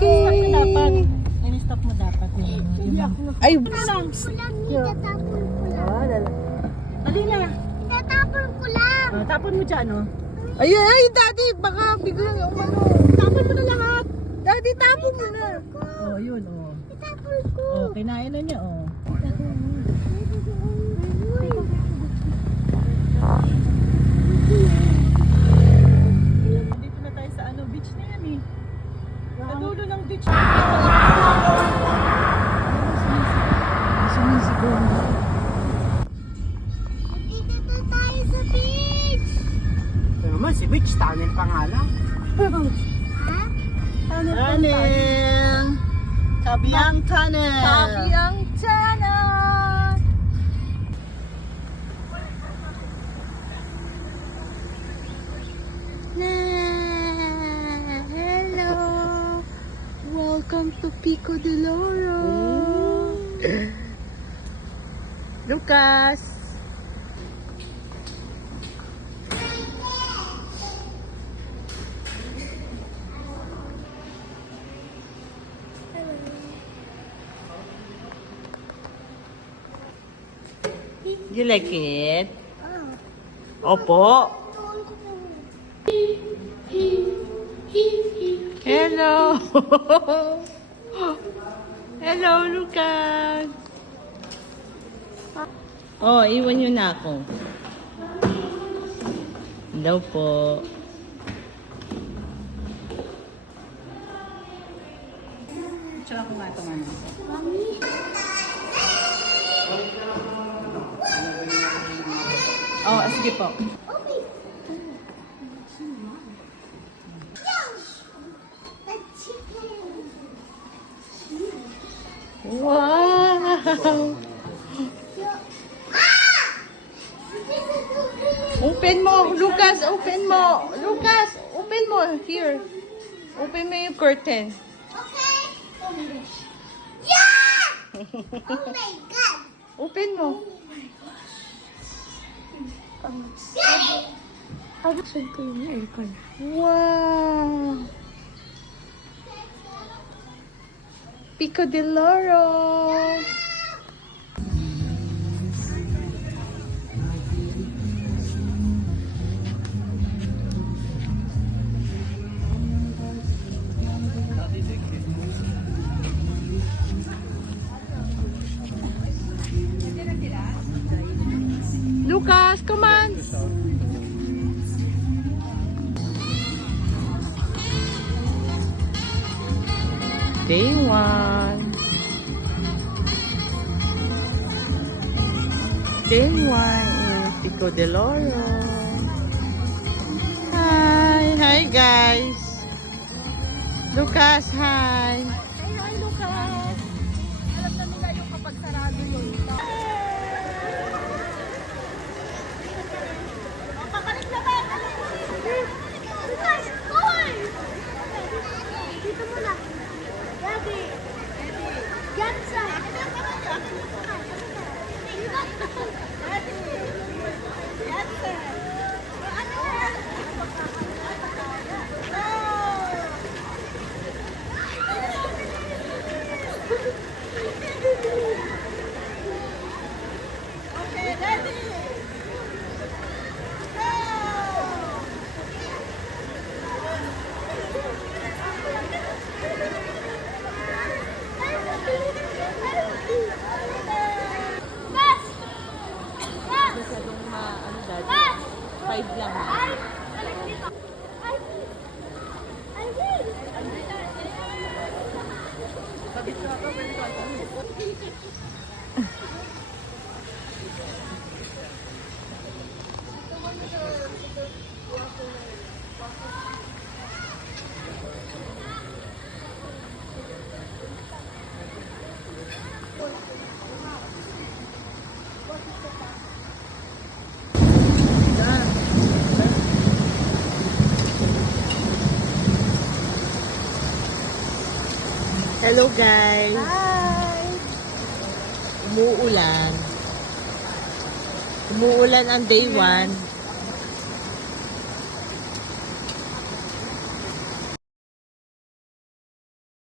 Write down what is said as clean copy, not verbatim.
Okay. Stop mo dapat. I-stop mo dapat. Ay, Tatapon ko lang, itatapon ko lang. Dali na. Itatapon ko lang. Tapon mo dyan, no? ay, ay, daddy, baka biglang yung ano. Tapon mo na lahat. Daddy, tapo mo na. Oh, yun, oh. Itatapon ko. Oh, kinain na niya, oh. Dito na tayo sa ano, beach na yan, eh. Sa dulo ng beach. Sumisigaw na. Dito na tayo sa beach. Ito naman, si Beach, tunnel pangalan. Ha? Tunnel! Kabiang tunnel! Kabiang tiyanan. Hello. Welcome to Pico de Loro. Lucas. You like it? Opo. Hello. Hello, Lucas. Oh, iwan niyo na ako. Hello po. Tsaka ko nga ito nga. Mami. Oh, sige po. Okay. The chicken. Wow. Open mo, Lucas. Open mo. Lucas, open mo. Here. Open mo yung curtain. Okay. Oh my gosh. Yeah! Oh my god. Open mo. Abuksan ko yung aircon. Wow. Pico de Loro. Lucas, come on. Day 1. Day 1 in Pico de Loro. Hi guys. Lucas, hi. Hi, Lucas! Alam na nila yung kapag sarado yun. Papalik na ba? Lucas, boy! Dito muna. Daddy. Gansa. Okay, ready? Masyadong ano dati? 5 lang. Hello guys. Hi! Umuulan. Umuulan ang day 1.